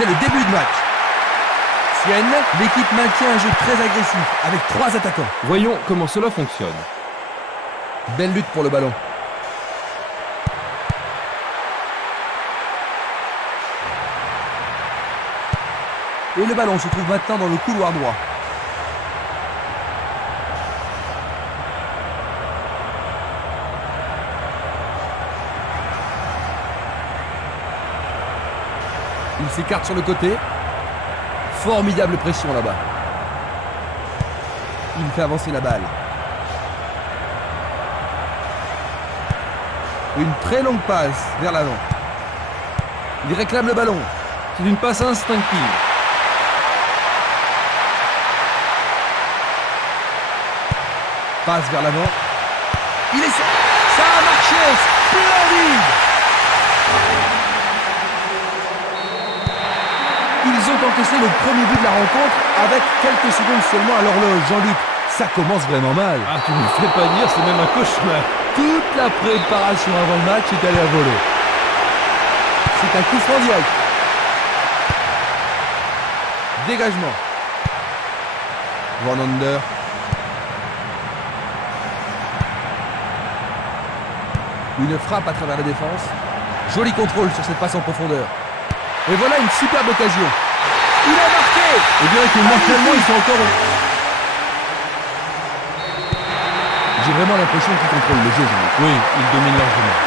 c'est le début de match. Sienne, l'équipe maintient un jeu très agressif avec 3 attaquants. Voyons comment cela fonctionne. Belle lutte pour le ballon. Et le ballon se trouve maintenant dans le couloir droit. Il s'écarte sur le côté. Formidable pression là-bas. Il fait avancer la balle. Une très longue passe vers l'avant. Il réclame le ballon. C'est une passe instinctive. Passe vers l'avant. Il est... Ça a marché. Splendide. Ils ont encaissé le premier but de la rencontre avec quelques secondes seulement à l'horloge. Jean-Luc, ça commence vraiment mal. Ah, tu ne me fais pas dire, c'est même un cauchemar. Toute la préparation avant le match est allée à voler. C'est un coup franc direct. Dégagement. Van Ander. Une frappe à travers la défense. Joli contrôle sur cette passe en profondeur. Et voilà une superbe occasion. Il a marqué. On dirait que mentalement ils sont encore... J'ai vraiment l'impression qu'il contrôle le jeu. Oui, il domine largement.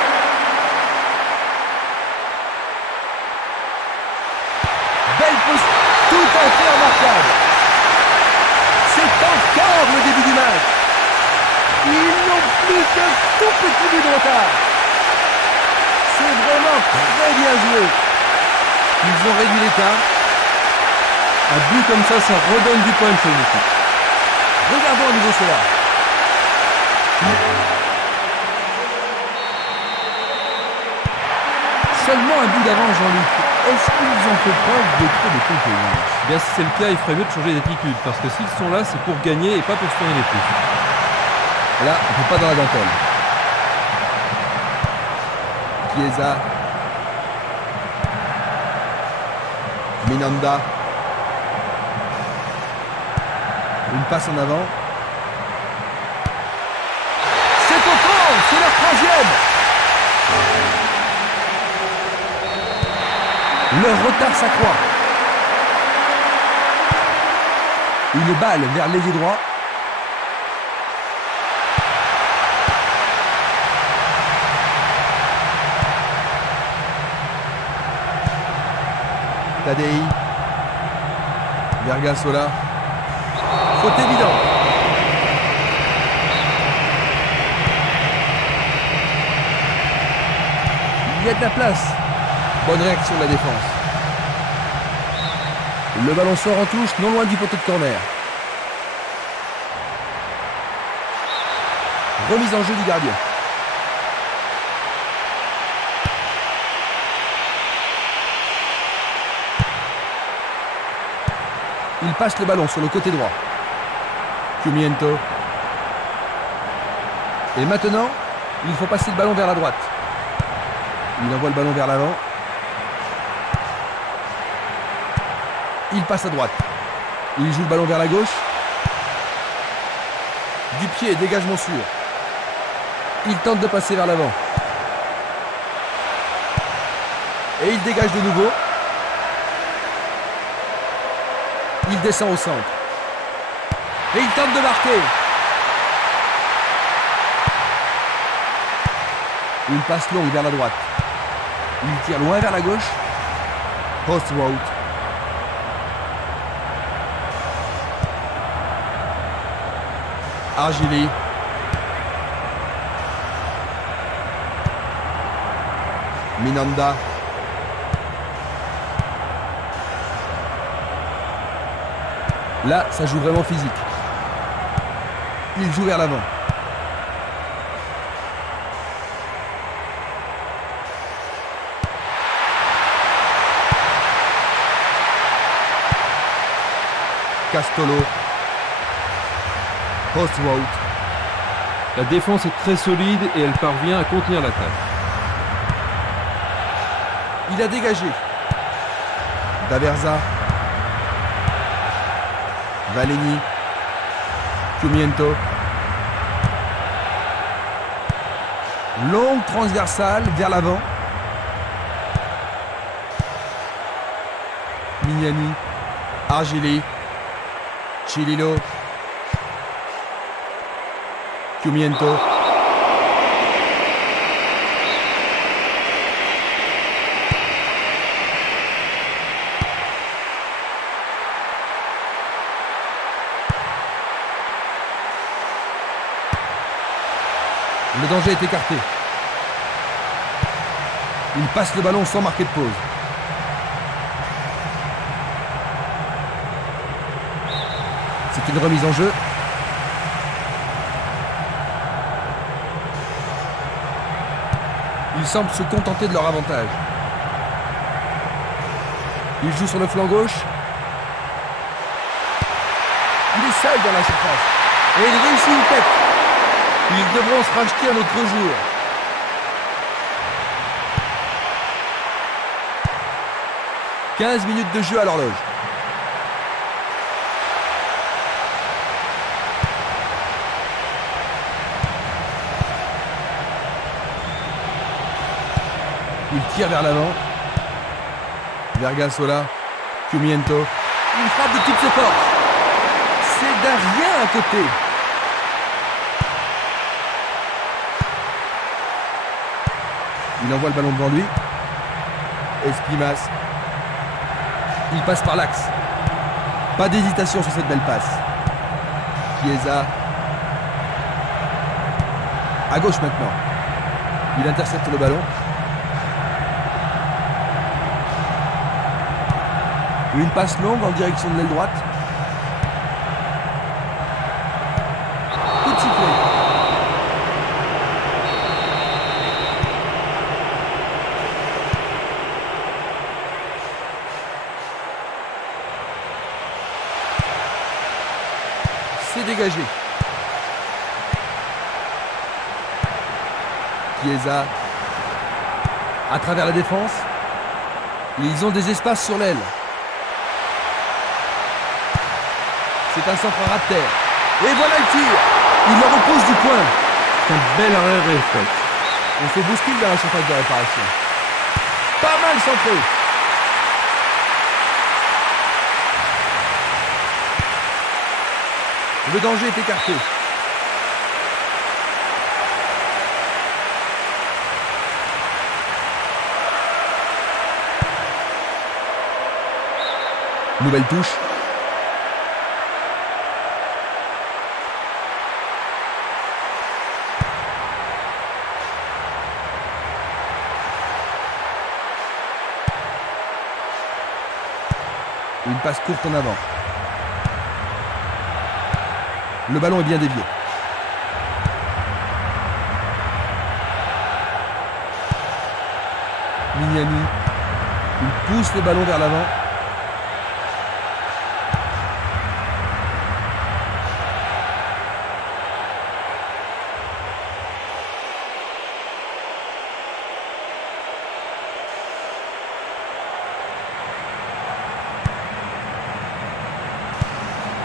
Belle pose, tout à fait remarquable. C'est encore le début du match. Ils n'ont plus qu'un tout petit but de retard. C'est vraiment très bien joué. Ils ont réduit l'écart. Un but comme ça redonne du point sur une équipe. Regardons à nouveau cela. Seulement un but d'avance, Jean-Luc. Est-ce qu'ils ont fait preuve de trop de confiance? Bien, si c'est le cas, il ferait mieux de changer d'attitude. Parce que s'ils sont là, c'est pour gagner et pas pour se tourner les pouces. Là, on ne peut pas dans la dentelle. Chiesa. Minanda. Une passe en avant. C'est au fond, c'est leur 3e. Leur retard s'accroît. Une balle vers l'ailier droit. Tadei. Vergasola. Faute évidente. Il y a de la place. Bonne réaction de la défense. Le ballon sort en touche, non loin du poteau de corner. Remise en jeu du gardien. Il passe le ballon sur le côté droit. Cumiento. Et maintenant, il faut passer le ballon vers la droite. Il envoie le ballon vers l'avant. Il passe à droite. Il joue le ballon vers la gauche. Du pied, dégagement sûr. Il tente de passer vers l'avant. Et il dégage de nouveau. Il descend au centre. Et il tente de marquer. Une passe longue vers la droite. Il tire loin vers la gauche. Postwout. Argili. Minanda. Là, ça joue vraiment physique. Il joue vers l'avant. Castolo. Postwout. La défense est très solide et elle parvient à contenir l'attaque. Il a dégagé. D'Aversa. Valeni. Cumiento. Longue transversale vers l'avant. Mignani. Argili. Chililo. Cumiento. Le danger est écarté. Il passe le ballon sans marquer de pause. C'est une remise en jeu. Ils semblent se contenter de leur avantage. Il joue sur le flanc gauche. Il est seul dans la surface. Et il réussit une tête. Ils devront se racheter un autre jour. « 15 minutes de jeu à l'horloge. Il tire vers l'avant. Vergasola. Cumiento. Il frappe de toutes ses forces. C'est d'un rien à côté. Il envoie le ballon devant lui. Espimas. Il passe par l'axe. Pas d'hésitation sur cette belle passe. Chiesa. À gauche maintenant. Il intercepte le ballon. Une passe longue en direction de l'aile droite. Coup de sifflet. C'est dégagé. Chiesa. À travers la défense. Ils ont des espaces sur l'aile. C'est un centre à ras de terre. Et voilà le tir. Il le repousse du point. C'est un bel arrêt réflexe. On se bouscule dans la surface de réparation. Pas mal centré. Le danger est écarté. Nouvelle touche. Une passe courte en avant. Le ballon est bien dévié. Mignani. Il pousse le ballon vers l'avant.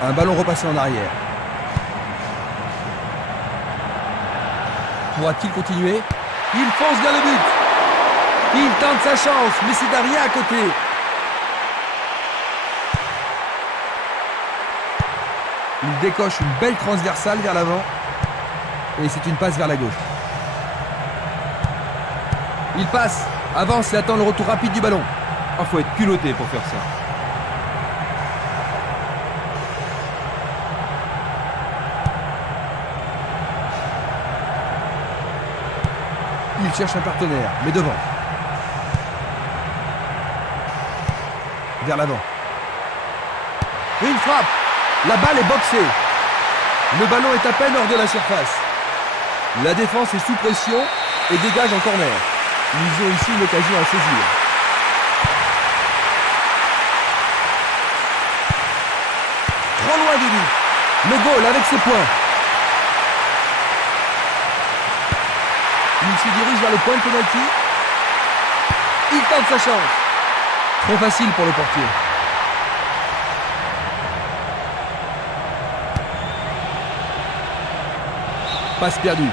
Un ballon repassé en arrière. Pourra-t-il continuer? Il fonce vers le but. Il tente sa chance, mais c'est derrière à côté. Il décoche une belle transversale vers l'avant. Et c'est une passe vers la gauche. Il passe, avance et attend le retour rapide du ballon. Ah, faut être culotté pour faire ça. Il cherche un partenaire, mais devant. Vers l'avant. Une frappe. La balle est boxée. Le ballon est à peine hors de la surface. La défense est sous pression et dégage en corner. Ils ont ici une occasion à saisir. Trop loin de lui. Le goal avec ses points. Il se dirige vers le point de penalty. Il tente sa chance. Trop facile pour le portier. Passe perdue.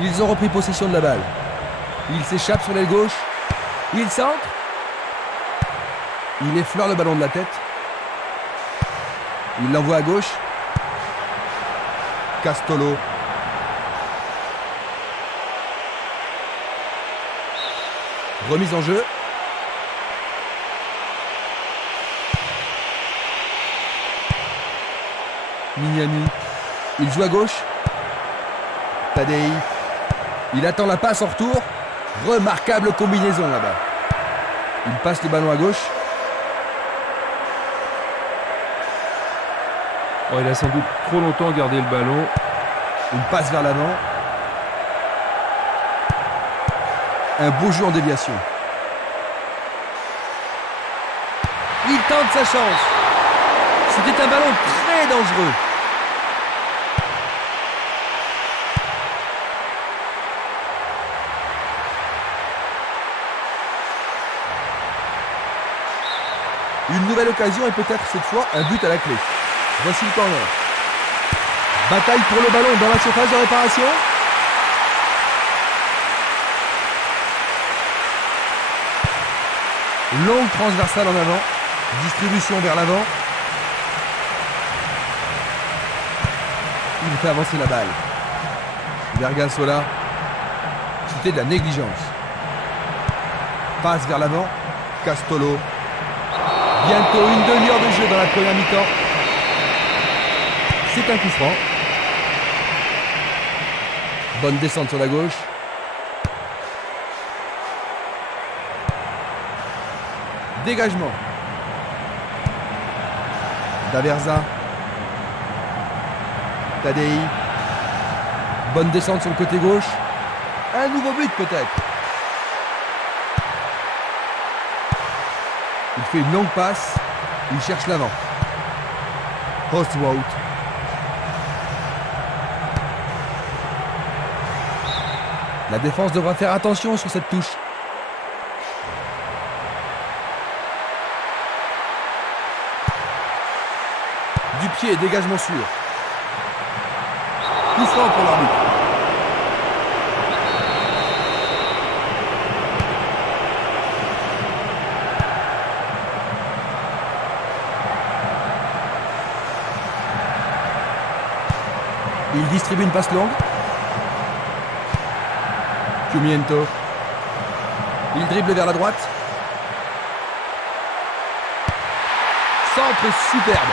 Ils ont repris possession de la balle. Il s'échappe sur l'aile gauche. Il centre. Il effleure le ballon de la tête. Il l'envoie à gauche. Castolo. Remise en jeu. Mignani. Il joue à gauche. Tadei. Il attend la passe en retour. Remarquable combinaison là-bas. Il passe le ballon à gauche. Oh, il a sans doute trop longtemps gardé le ballon. Une passe vers l'avant. Un beau jeu en déviation. Il tente sa chance. C'était un ballon très dangereux. Une nouvelle occasion et peut-être cette fois un but à la clé. Voici le corner. Bataille pour le ballon dans la surface de réparation. Longue transversale en avant. Distribution vers l'avant. Il fait avancer la balle. Vergasola. C'était de la négligence. Passe vers l'avant. Castolo. Bientôt une demi-heure de jeu dans la première mi-temps. C'est un coup franc. Bonne descente sur la gauche. Dégagement. Daversa. Tadei. Bonne descente sur le côté gauche. Un nouveau but peut-être. Il fait une longue passe. Il cherche l'avant. Ostwout. La défense devra faire attention sur cette touche. Du pied, dégagement sûr. Coup franc pour l'arbitre. Il distribue une passe longue. Cumiento. Il dribble vers la droite. Centre superbe.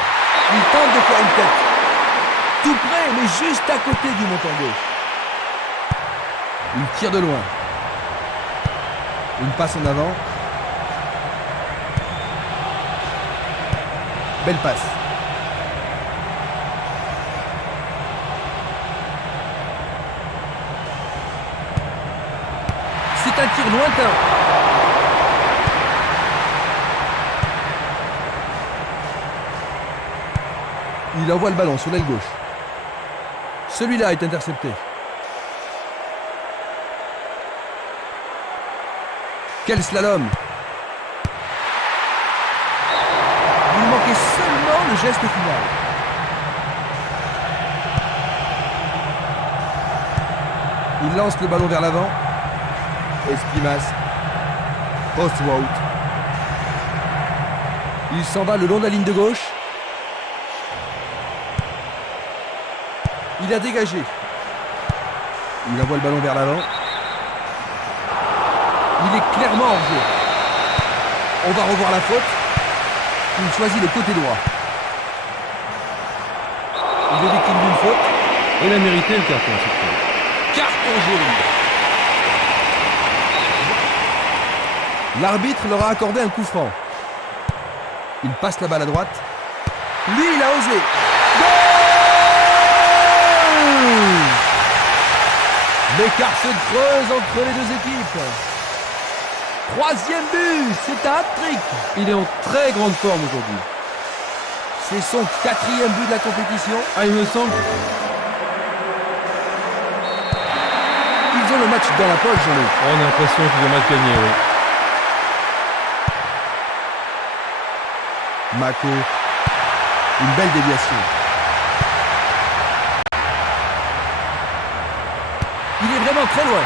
Il tente de faire une tête. Tout près, mais juste à côté du montant gauche. Il tire de loin. Une passe en avant. Belle passe. C'est un tir lointain. Il envoie le ballon sur l'aile gauche. Celui-là est intercepté. Quel slalom! Il manquait seulement le geste final. Il lance le ballon vers l'avant. Esquimas. Ostwout. Il s'en va le long de la ligne de gauche. Il a dégagé. Il envoie le ballon vers l'avant. Il est clairement hors jeu. On va revoir la faute. Il choisit le côté droit. Il est victime d'une faute. Il a mérité le carton, cette fois. Carton jaune. L'arbitre leur a accordé un coup franc. Il passe la balle à droite. Lui, il a osé. L'écart se creuse entre les deux équipes. Troisième but, c'est un hat-trick. Il est en très grande forme aujourd'hui. C'est son 4e but de la compétition. Ah, il me semble. Ils ont le match dans la poche, Jean-Luc. On a l'impression qu'ils ont match gagné, oui. Mako. Une belle déviation. Il est vraiment très loin.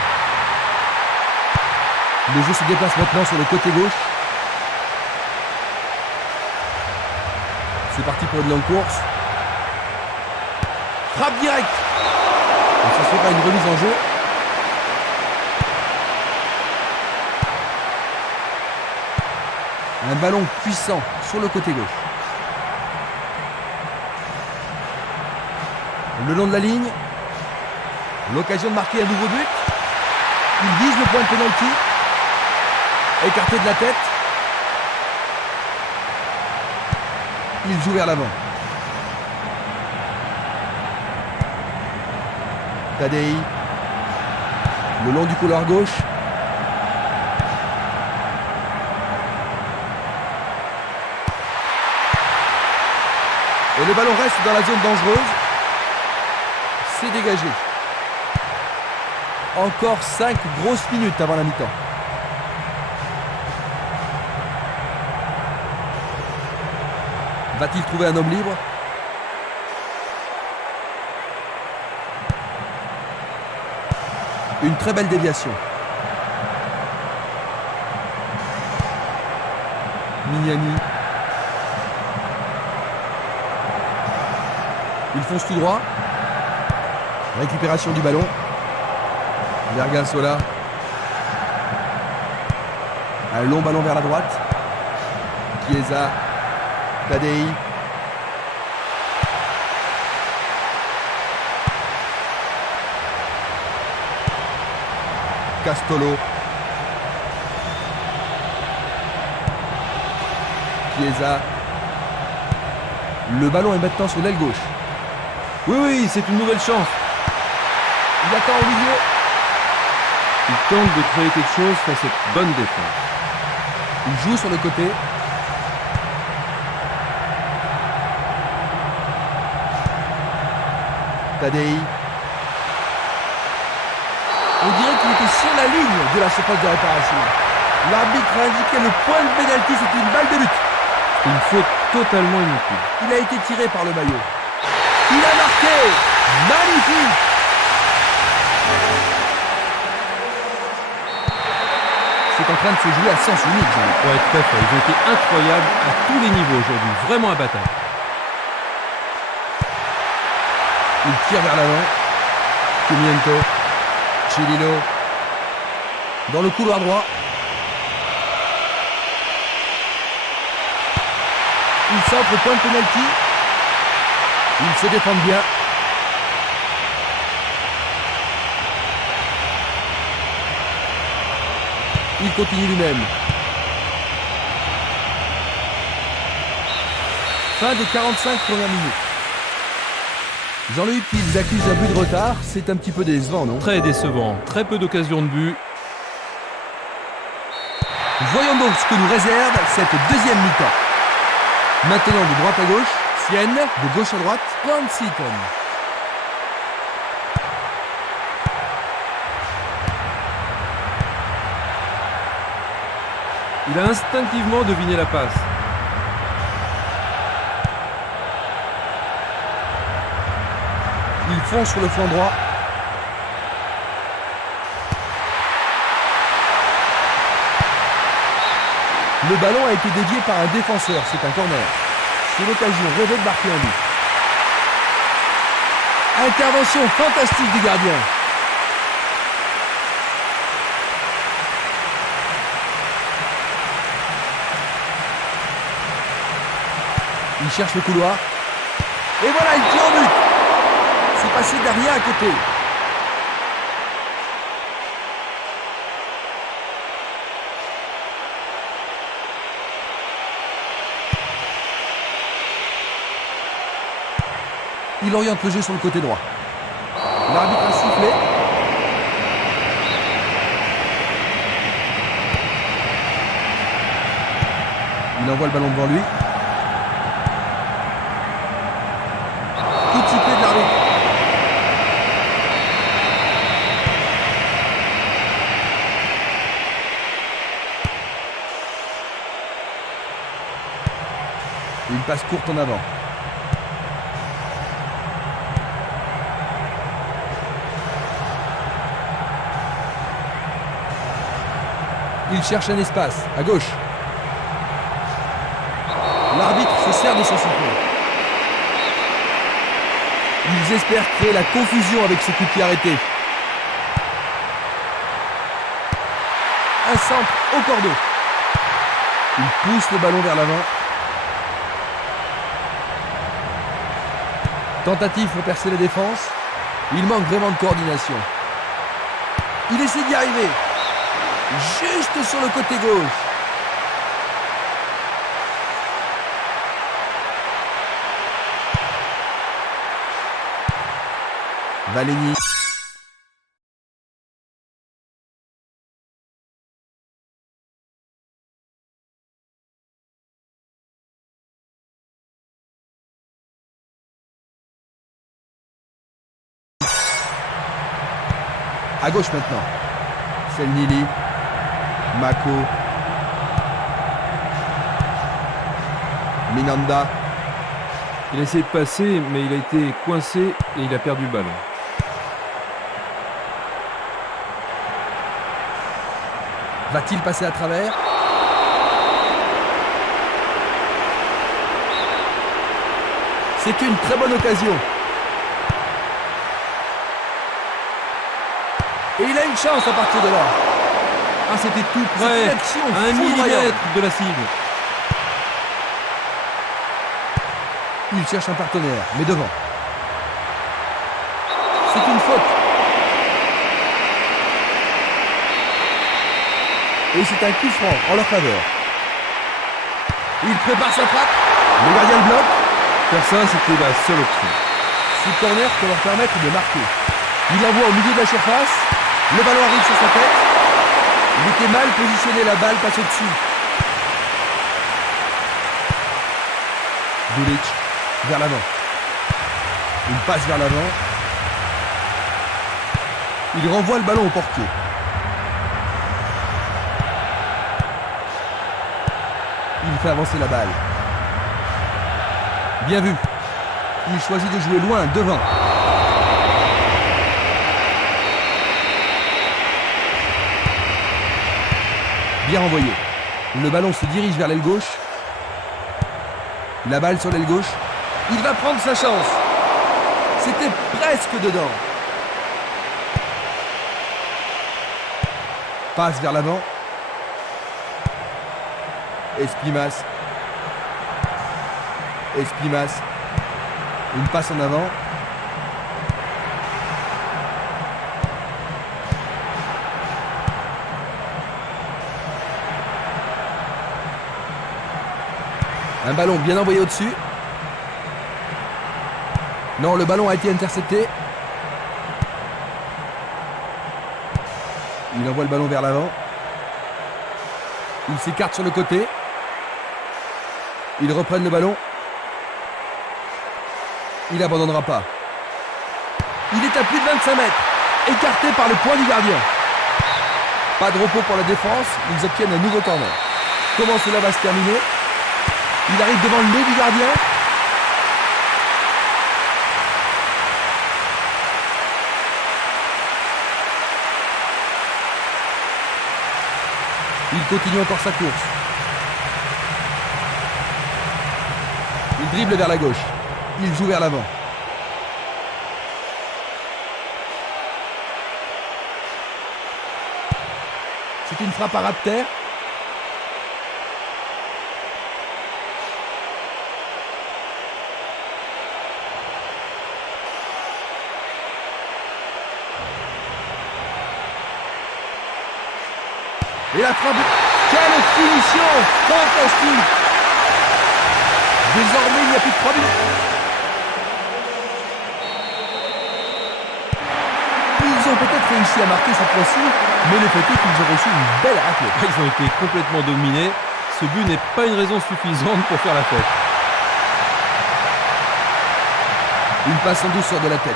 Le jeu se déplace maintenant sur le côté gauche. C'est parti pour une longue course. Frappe directe. Et ce sera une remise en jeu. Un ballon puissant sur le côté gauche. Le long de la ligne. L'occasion de marquer un nouveau but. Il vise le point de pénalty. Écarté de la tête. Il joue vers l'avant. Tadei. Le long du couloir gauche. Et le ballon reste dans la zone dangereuse. C'est dégagé. Encore 5 grosses minutes avant la mi-temps. Va-t-il trouver un homme libre? Une très belle déviation. Mignani. Il fonce tout droit. Récupération du ballon. Vergasola. Un long ballon vers la droite. Chiesa. Tadei. Castolo. Chiesa. Le ballon est maintenant sur l'aile gauche. Oui, c'est une nouvelle chance. Il attend au milieu. Il tente de créer quelque chose face à cette bonne défense. Il joue sur le côté. Tadei. On dirait qu'il était sur la ligne de la surface de réparation. L'arbitre a indiqué le point de pénalty, c'est une balle de but. Une faute totalement inutile. Il a été tiré par le maillot. Il a marqué. Magnifique. C'est en train de se jouer à sens unique. Ouais, tout à fait. Ils ont été incroyables à tous les niveaux aujourd'hui. Vraiment imbattables. Il tire vers l'avant. Pimiento. Chilino. Dans le couloir droit. Il centre au point de pénalty. Ils se défendent bien. Il continue lui-même. Fin des 45 premières minutes. Jean-Luc, ils accusent un but de retard. C'est un petit peu décevant, non? Très décevant. Très peu d'occasions de but. Voyons donc ce que nous réserve cette deuxième mi-temps. Maintenant de droite à gauche, Sienne, de gauche à droite, Seaton. Il a instinctivement deviné la passe. Il fonce sur le flanc droit. Le ballon a été dévié par un défenseur, c'est un corner. C'est l'occasion rêvée de marquer un but. Intervention fantastique du gardien. Il cherche le couloir. Et voilà, il tire au but. C'est passé derrière à côté. Il oriente le jeu sur le côté droit. L'arbitre a sifflé. Il envoie le ballon devant lui. Coup de sifflet de l'arbitre. passe courte en avant. Il cherche un espace, à gauche. L'arbitre se sert de son sifflet. Ils espèrent créer la confusion avec ce coup de pied arrêté. Un centre au cordeau. Il pousse le ballon vers l'avant. Tentative pour percer la défense. Il manque vraiment de coordination. Il essaie d'y arriver. Juste sur le côté gauche. Valény. À gauche maintenant. Selnili. Mako. Minanda. Il a essayé de passer, mais il a été coincé et il a perdu le ballon. Va-t-il passer à travers? C'est une très bonne occasion. Et il a une chance à partir de là. Ah, c'était tout près, à 1 millimètre de la cible. Il cherche un partenaire, mais devant. C'est une faute. Et c'est un coup franc en leur faveur. Il prépare sa frappe. Le gardien le bloque. Faire ça, c'était la seule option. Ce corner peut leur permettre de marquer. Il envoie au milieu de la surface. Le ballon arrive sur sa tête. Il était mal positionné, la balle passe au-dessus. Dulic vers l'avant. Il passe vers l'avant. Il renvoie le ballon au portier. Il fait avancer la balle. Bien vu. Il choisit de jouer loin, devant. Bien renvoyé. Le ballon se dirige vers l'aile gauche. La balle sur l'aile gauche. Il va prendre sa chance. C'était presque dedans. Passe vers l'avant. Esprimas. Esprimas. Une passe en avant. Un ballon bien envoyé au-dessus. Non, le ballon a été intercepté. Il envoie le ballon vers l'avant. Il s'écarte sur le côté. Ils reprennent le ballon. Il n'abandonnera pas. Il est à plus de 25 mètres. Écarté par le point du gardien. Pas de repos pour la défense. Ils obtiennent un nouveau corner. Comment cela va se terminer? Il arrive devant le nez du gardien. Il continue encore sa course. Il dribble vers la gauche. Il joue vers l'avant. C'est une frappe à ras de terre. Et la frappe, quelle finition fantastique! Désormais, il n'y a plus que 3 minutes. Ils ont peut-être réussi à marquer cette fois-ci, mais le fait est qu'ils ont reçu une belle raclée. Ils ont été complètement dominés. Ce but n'est pas une raison suffisante pour faire la fête. Une passe en douceur de la tête.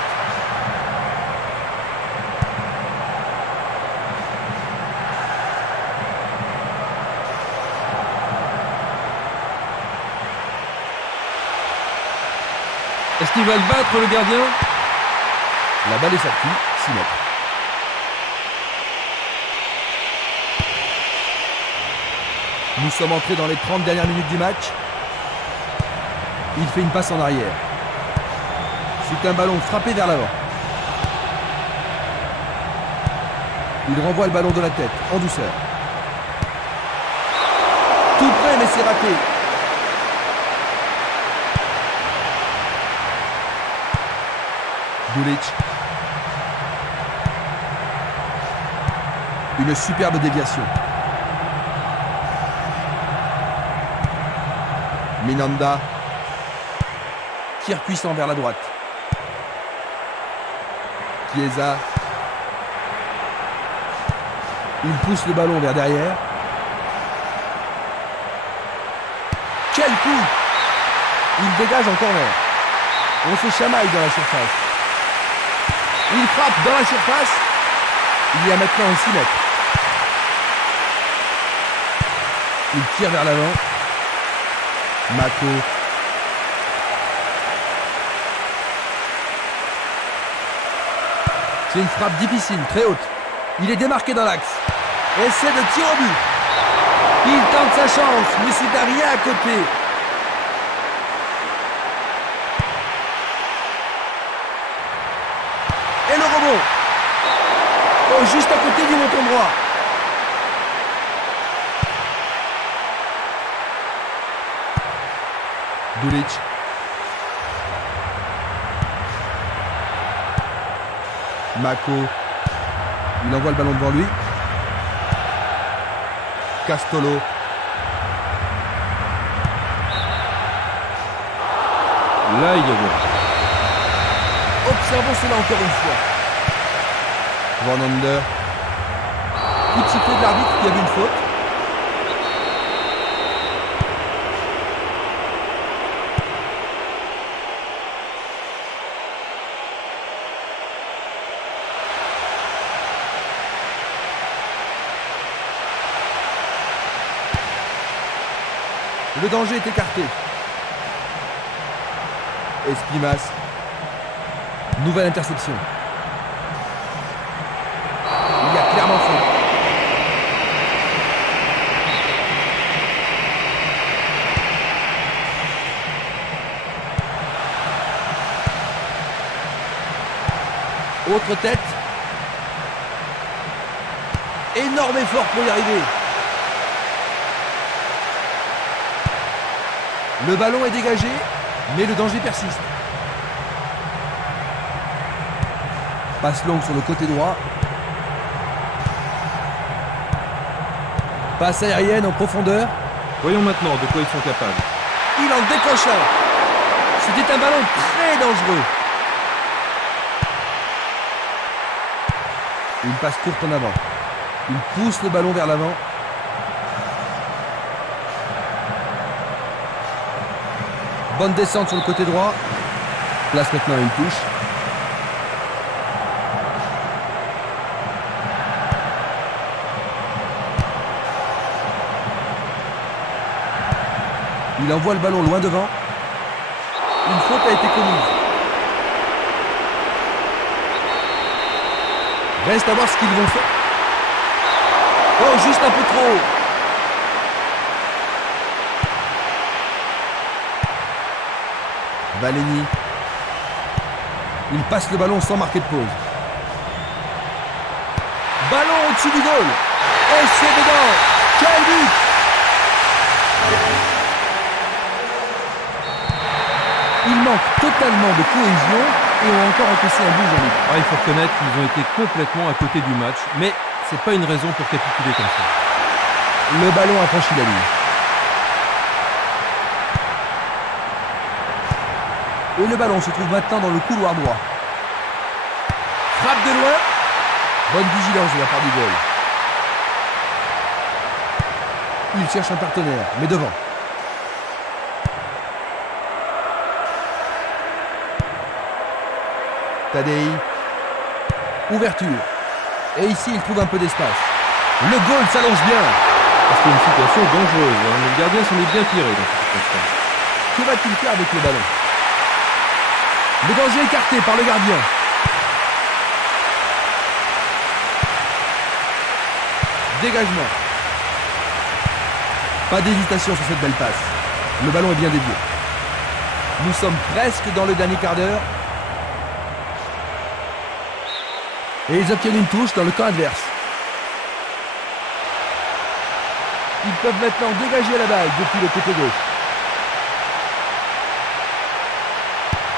qu'il va le battre, le gardien? La balle est sortie, 6 mètres. Nous sommes entrés dans les 30 dernières minutes du match. Il fait une passe en arrière. C'est un ballon frappé vers l'avant. Il renvoie le ballon de la tête, en douceur. Tout près, mais c'est raté. Dulic. Une superbe déviation. Minanda. Tir puissant vers la droite. Chiesa. Il pousse le ballon vers derrière. Quel coup! Il dégage en corner. On se chamaille dans la surface. Il frappe dans la surface. Il y a maintenant un 6 mètres. Il tire vers l'avant. Mako. C'est une frappe difficile, très haute. Il est démarqué dans l'axe. Essai de tir au but. Il tente sa chance, mais c'est à rien à côté. Et le rebond. Oh, juste à côté du monton droit. Dulic. Mako. Il envoie le ballon devant lui. Castolo. Là, il y a bon. Observons cela encore une fois. Van Ander. Coup de sifflet de l'arbitre qui a vu une faute. Le danger est écarté. Esquimas. Nouvelle interception. Il y a clairement faute. Autre tête. Énorme effort pour y arriver. Le ballon est dégagé, mais le danger persiste. Passe longue sur le côté droit. Passe aérienne en profondeur. Voyons maintenant de quoi ils sont capables. Il en décoche un. C'était un ballon très dangereux. Une passe courte en avant. Il pousse le ballon vers l'avant. Bonne descente sur le côté droit. Place maintenant à une touche. Il envoie le ballon loin devant. Une faute a été commise. Reste à voir ce qu'ils vont faire. Oh, juste un peu trop haut. Valeni. Il passe le ballon sans marquer de pause. Ballon au-dessus du goal. Et c'est dedans. Quel but! Ils manquent totalement de cohésion et ont encore encaissé un but, Jean-Luc. Il faut reconnaître qu'ils ont été complètement à côté du match, mais c'est pas une raison pour capituler comme ça. Le ballon a franchi la ligne. Et le ballon se trouve maintenant dans le couloir droit. Frappe de loin. Bonne vigilance de la part du goal. Il cherche un partenaire, mais devant. Tadei. Ouverture. Et ici, il trouve un peu d'espace. Le goal s'allonge bien. C'est une situation dangereuse, hein. Le gardien s'en est bien tiré dans cette circonstance. Que va-t-il faire avec le ballon? Le danger écarté par le gardien. Dégagement. Pas d'hésitation sur cette belle passe. Le ballon est bien dévié. Nous sommes presque dans le dernier quart d'heure. Et ils obtiennent une touche dans le camp adverse. Ils peuvent maintenant dégager la balle depuis le côté gauche.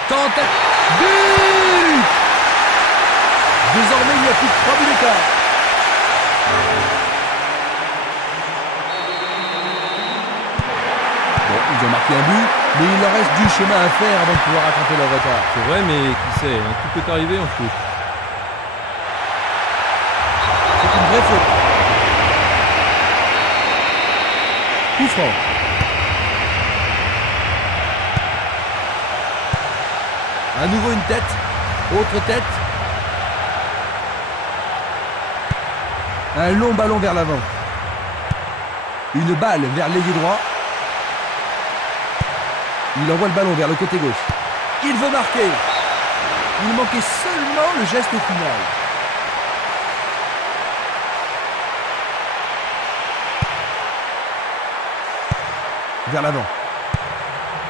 Tentative. But! Désormais, il n'y a plus que 3 buts d'écart. Bon, ils ont marqué un but, mais il leur reste du chemin à faire avant de pouvoir rattraper leur retard. C'est vrai, mais qui sait, hein, tout peut arriver en foot. C'est une vraie faute. Coup franc. À nouveau une tête. Autre tête. Un long ballon vers l'avant. Une balle vers l'ailier droit. Il envoie le ballon vers le côté gauche. Il veut marquer. Il manquait seulement le geste final. Vers l'avant.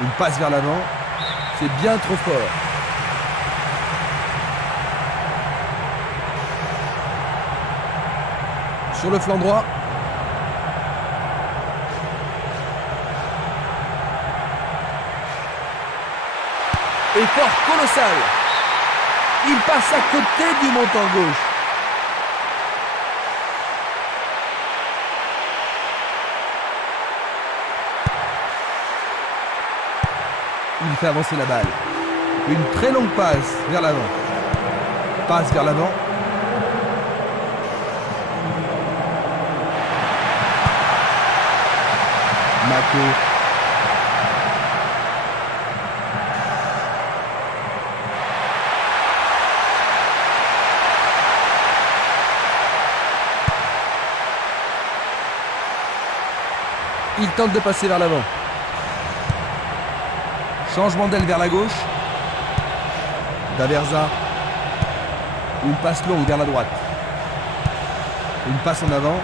Une passe vers l'avant. C'est bien trop fort. Sur le flanc droit. Effort colossal. Il passe à côté du montant gauche. Il fait avancer la balle. Une très longue passe vers l'avant. Passe vers l'avant. Mako. Il tente de passer vers l'avant. Changement d'aile vers la gauche. Daversa. Une passe longue vers la droite. Une passe en avant.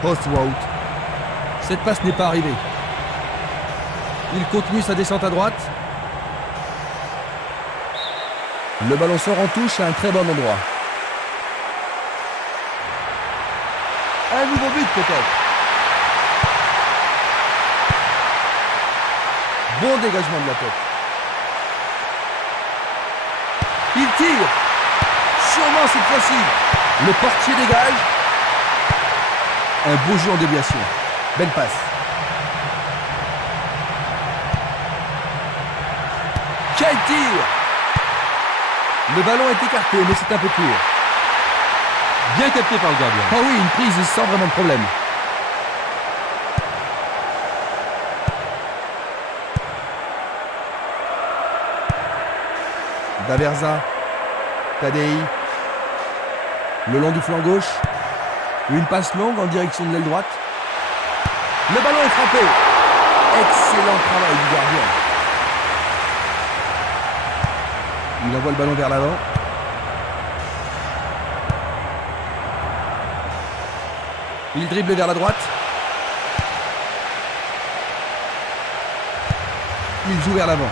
Postwout. Cette passe n'est pas arrivée. Il continue sa descente à droite. Le ballon sort en touche à un très bon endroit. Un nouveau but peut-être. Bon dégagement de la tête. Il tire. Sûrement cette fois-ci. Le portier dégage. Un beau jeu en déviation. Belle passe. Quel tir! Le ballon est écarté, mais c'est un peu court. Bien capté par le gardien. Ah oui, une prise sans vraiment de problème. Daversa. Tadei. Le long du flanc gauche. Une passe longue en direction de l'aile droite. Le ballon est frappé. Excellent travail du gardien. Il envoie le ballon vers l'avant. Il dribble vers la droite. Il joue vers l'avant.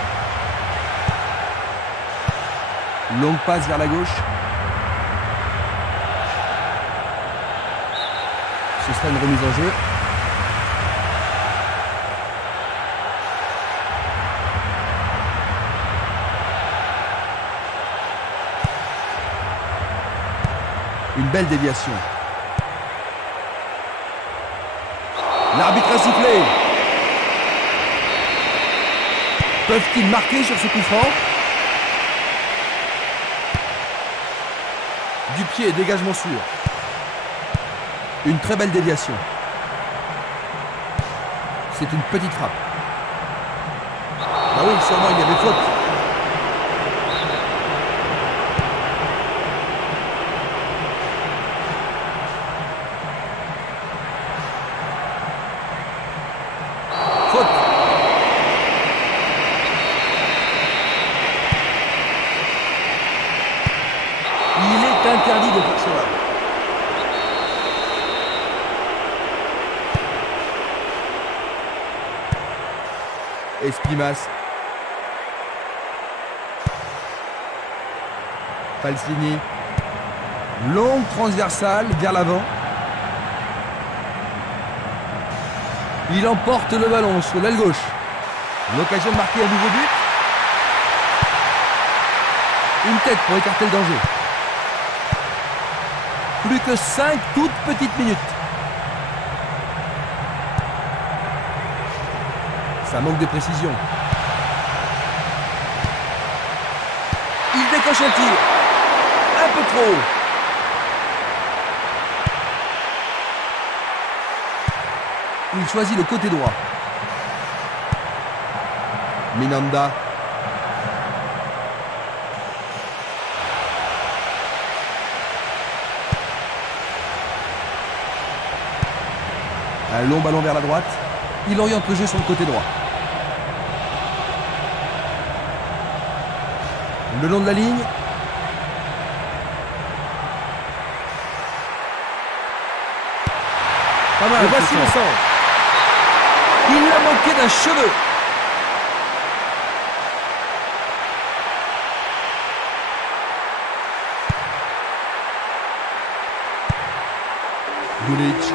Longue passe vers la gauche. Ce sera une remise en jeu. Une belle déviation. L'arbitre a sifflé. Peuvent-ils marquer sur ce coup franc? Du pied, dégagement sûr. Une très belle déviation. C'est une petite frappe. Ah oui, sûrement il y avait faute. Faute. interdit de faire cela. Espimas. Falsini. Longue transversale vers l'avant. Il emporte le ballon sur l'aile gauche. L'occasion de marquer un nouveau but. Une tête pour écarter le danger. Plus que 5 toutes petites minutes. Ça manque de précision. Il décoche un tir. Un peu trop haut. Il choisit le côté droit. Minanda. Un long ballon vers la droite. Il oriente le jeu sur le côté droit. Le long de la ligne. Pas mal. Et voici le centre. Il l'a manqué d'un cheveu. Gulic.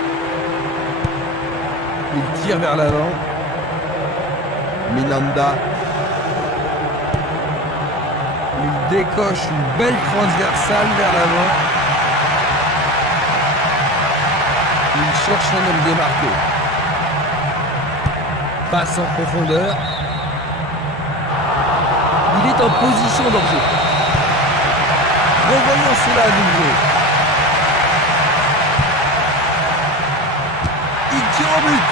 Il tire vers l'avant. Minanda. Il décoche une belle transversale vers l'avant. Il cherche un homme démarqué. Passe en profondeur. Il est en position d'enjeu. Revoyons cela à nouveau. Il tire au but.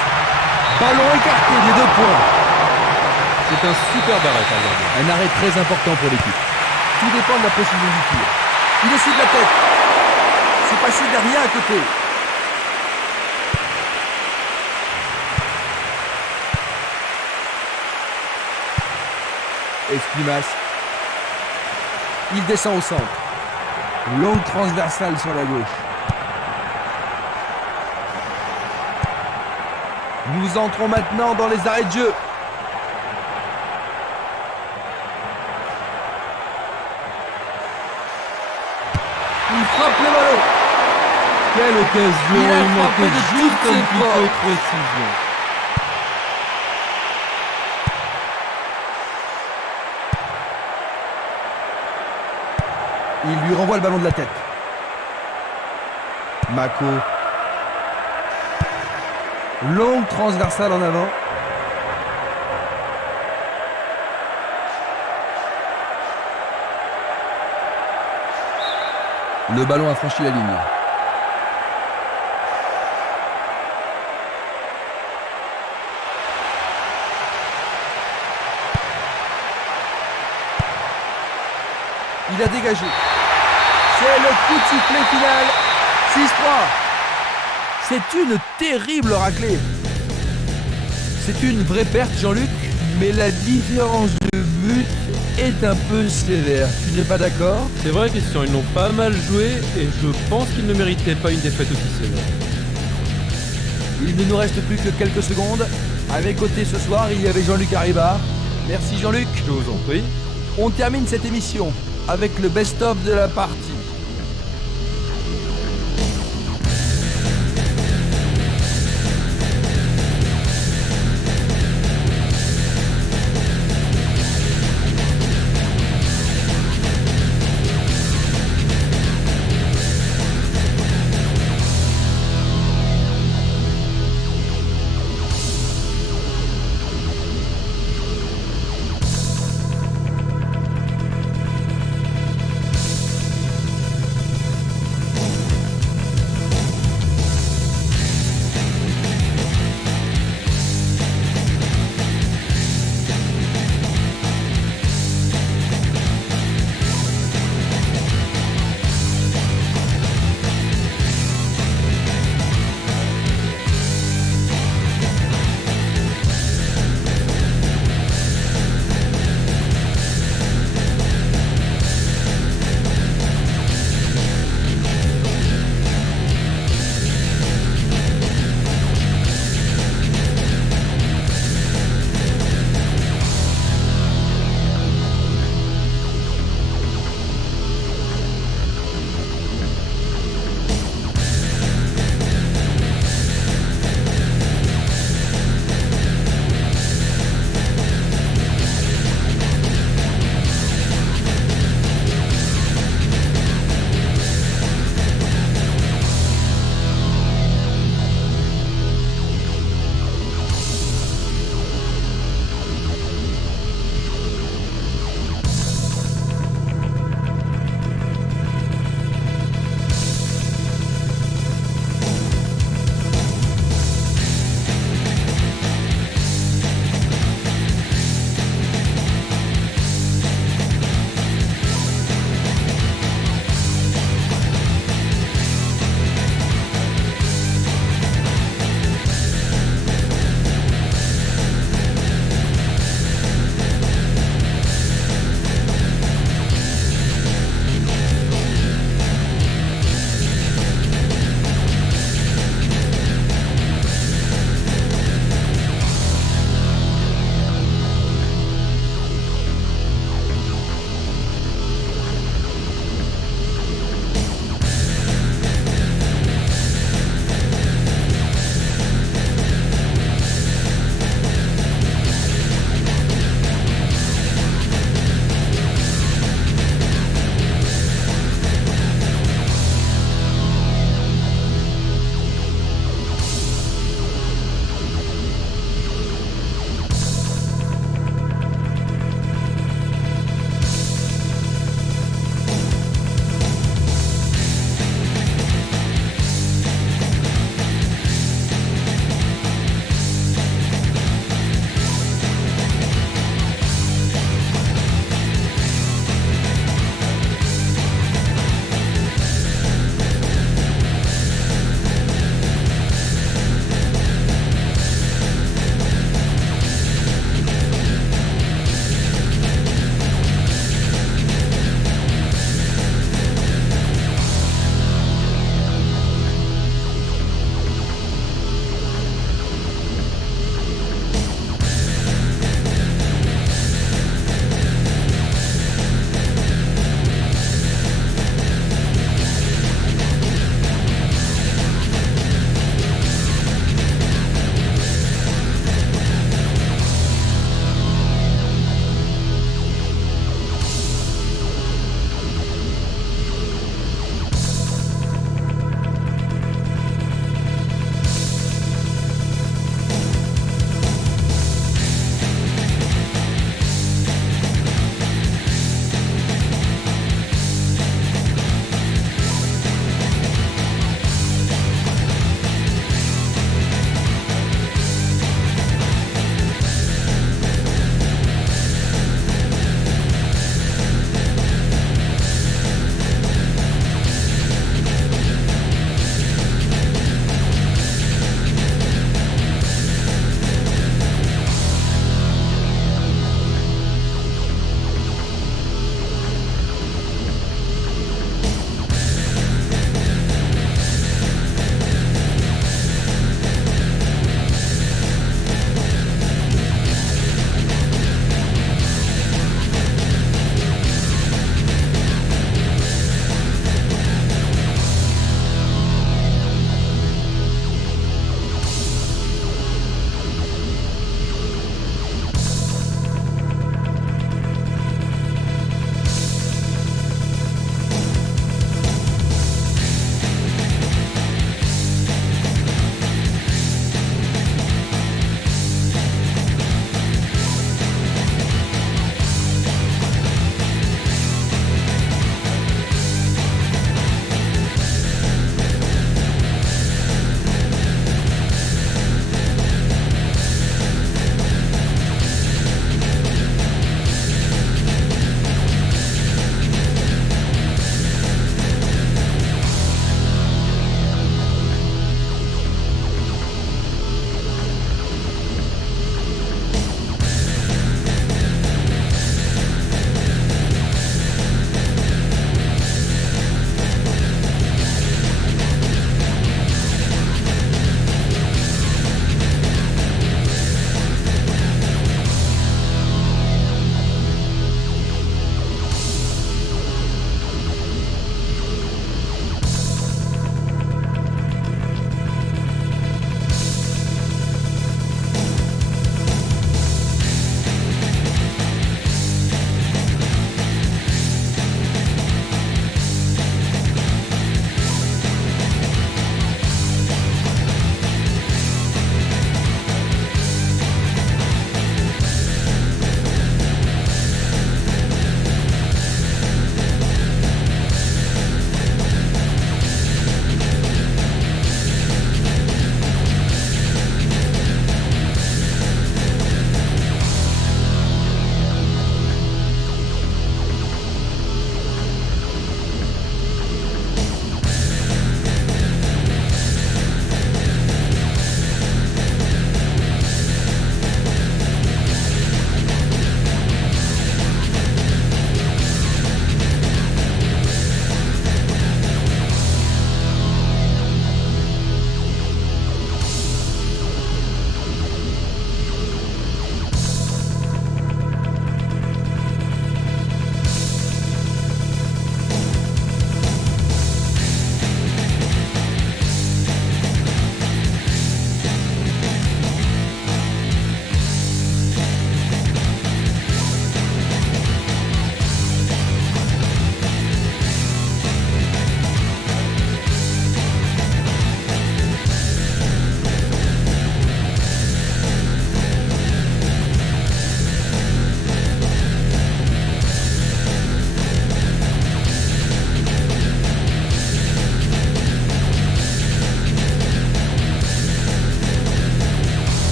Ballon écarté des 2 points. C'est un super arrêt à regarder. Un arrêt très important pour l'équipe. Tout dépend de la précision du tir. Il essaie de la tête. C'est passé derrière à côté. Espimas. Il descend au centre. Longue transversale sur la gauche. Nous entrons maintenant dans les arrêts de jeu. Il frappe le ballon. Quelle occasion, Il a il frappé manquait de juste toutes un ses petit peu forces. de précision. Il lui renvoie le ballon de la tête. Mako. Longue transversale en avant. Le ballon a franchi la ligne. Il a dégagé. C'est le coup de sifflet final. 6-3. C'est une terrible raclée. C'est une vraie perte, Jean-Luc, mais la différence de but est un peu sévère. Tu n'es pas d'accord? C'est vrai, Christian, ils l'ont pas mal joué et je pense qu'ils ne méritaient pas une défaite aussi sévère. Il ne nous reste plus que quelques secondes. À mes côtés ce soir, il y avait Jean-Luc Arribas. Merci Jean-Luc. Je vous en prie. On termine cette émission avec le best-of de la partie.